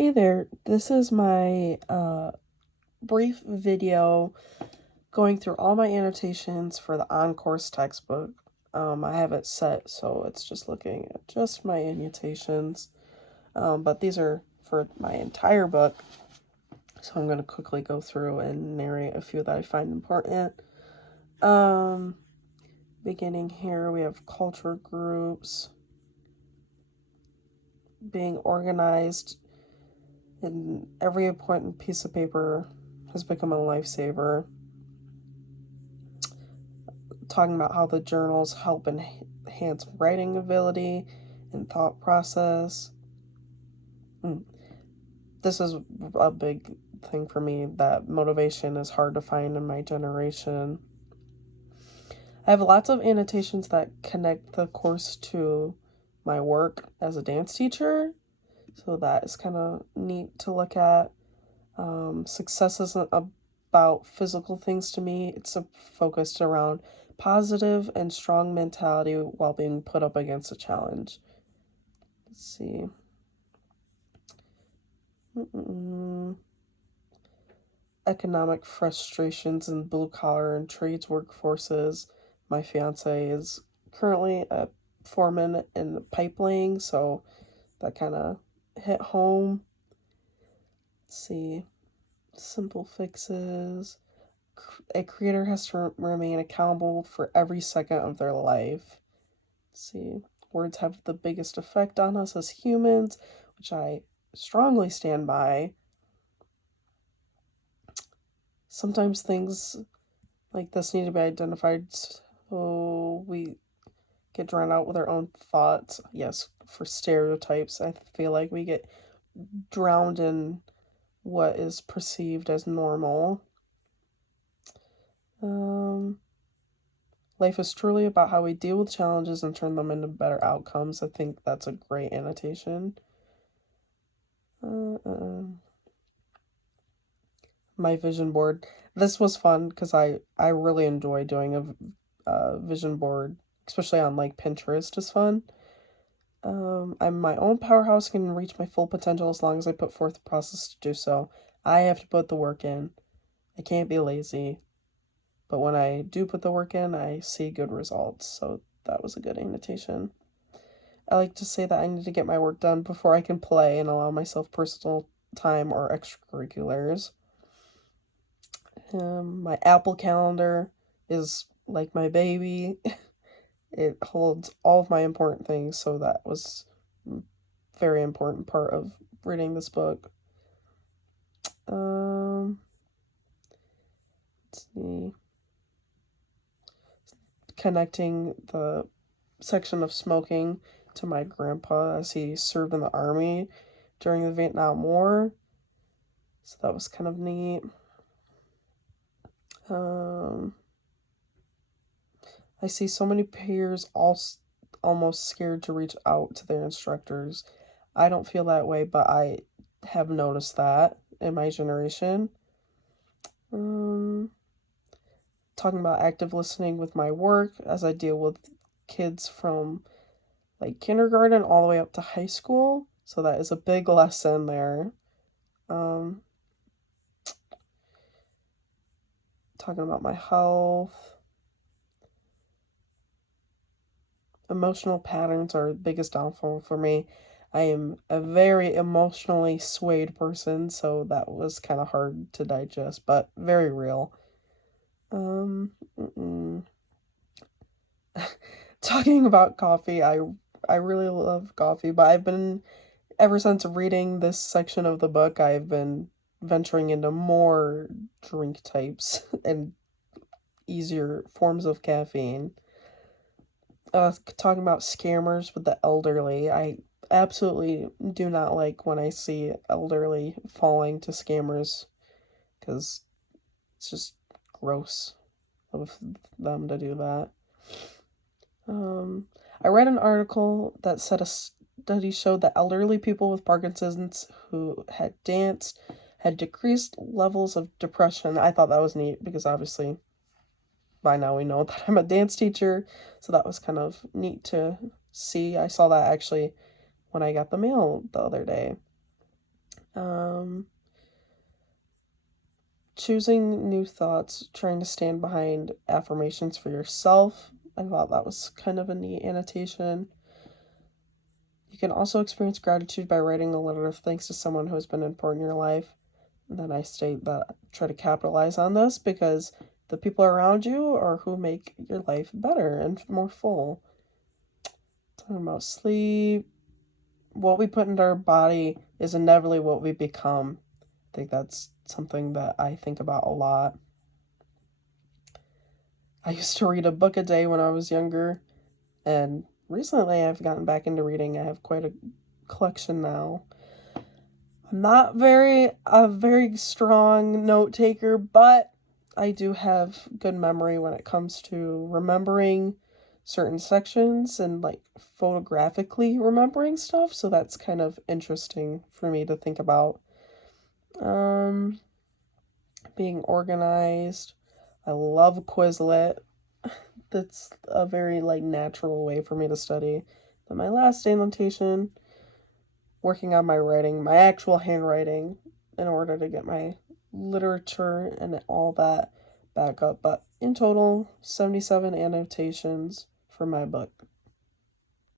Hey there, this is my brief video going through all my annotations for the OnCourse textbook. I have it set so it's just looking at just my annotations, but these are for my entire book, so I'm going to quickly go through and narrate a few that I find important. Beginning here, we have culture groups, being organized in every important piece of paper has become a lifesaver. Talking about how the journals help enhance writing ability and thought process. This is a big thing for me, that motivation is hard to find in my generation. I have lots of annotations that connect the course to my work as a dance teacher, so that is kind of neat to look at. Success isn't about physical things to me. It's focused around positive and strong mentality while being put up against a challenge. Let's see. Economic frustrations in blue-collar and trades workforces. My fiance is currently a foreman in pipe laying, so that kind of hit home. Let's see. Simple fixes. A creator has to remain accountable for every second of their life. Let's see. Words have the biggest effect on us as humans, which I strongly stand by. Sometimes things like this need to be identified so we get drowned out with our own thoughts. Yes, for stereotypes, I feel like we get drowned in what is perceived as normal. Life is truly about how we deal with challenges and turn them into better outcomes. I think that's a great annotation. My vision board. This was fun because I really enjoy doing a vision board, especially on like Pinterest is fun. I'm my own powerhouse, can reach my full potential as long as I put forth the process to do so. I have to put the work in. I can't be lazy. But when I do put the work in, I see good results. So that was a good annotation. I like to say that I need to get my work done before I can play and allow myself personal time or extracurriculars. My Apple Calendar is like my baby. It holds all of my important things, so that was a very important part of reading this book. Let's see. Connecting the section of smoking to my grandpa as he served in the army during the Vietnam War. So that was kind of neat. I see so many peers almost scared to reach out to their instructors. I don't feel that way, but I have noticed that in my generation. Talking about active listening with my work as I deal with kids from like kindergarten all the way up to high school. So that is a big lesson there. Talking about my health. Emotional patterns are the biggest downfall for me. I am a very emotionally swayed person, so that was kind of hard to digest, but very real. Talking about coffee, I really love coffee, but I've been, ever since reading this section of the book, I've been venturing into more drink types and easier forms of caffeine. Talking about scammers with the elderly, I absolutely do not like when I see elderly falling to scammers, because it's just gross of them to do that. I read an article that said a study showed that elderly people with Parkinson's who had danced had decreased levels of depression. I thought that was neat because obviously by now we know that I'm a dance teacher, so that was kind of neat to see. I saw that actually when I got the mail the other day. Um, choosing new thoughts, trying to stand behind affirmations for yourself. I thought that was kind of a neat annotation. You can also experience gratitude by writing a letter of thanks to someone who has been important in your life. And then I state that try to capitalize on this because the people around you are who make your life better and more full. Talking about sleep, what we put into our body is inevitably what we become. I think that's something that I think about a lot. I used to read a book a day when I was younger, and recently I've gotten back into reading. I have quite a collection now. I'm not a very strong note taker, but I do have good memory when it comes to remembering certain sections and like photographically remembering stuff, so that's kind of interesting for me to think about. Um, being organized. I love Quizlet. That's a very like natural way for me to study. Then my last annotation, working on my writing, my actual handwriting, in order to get my literature and all that back up. But in total, 77 annotations for my book.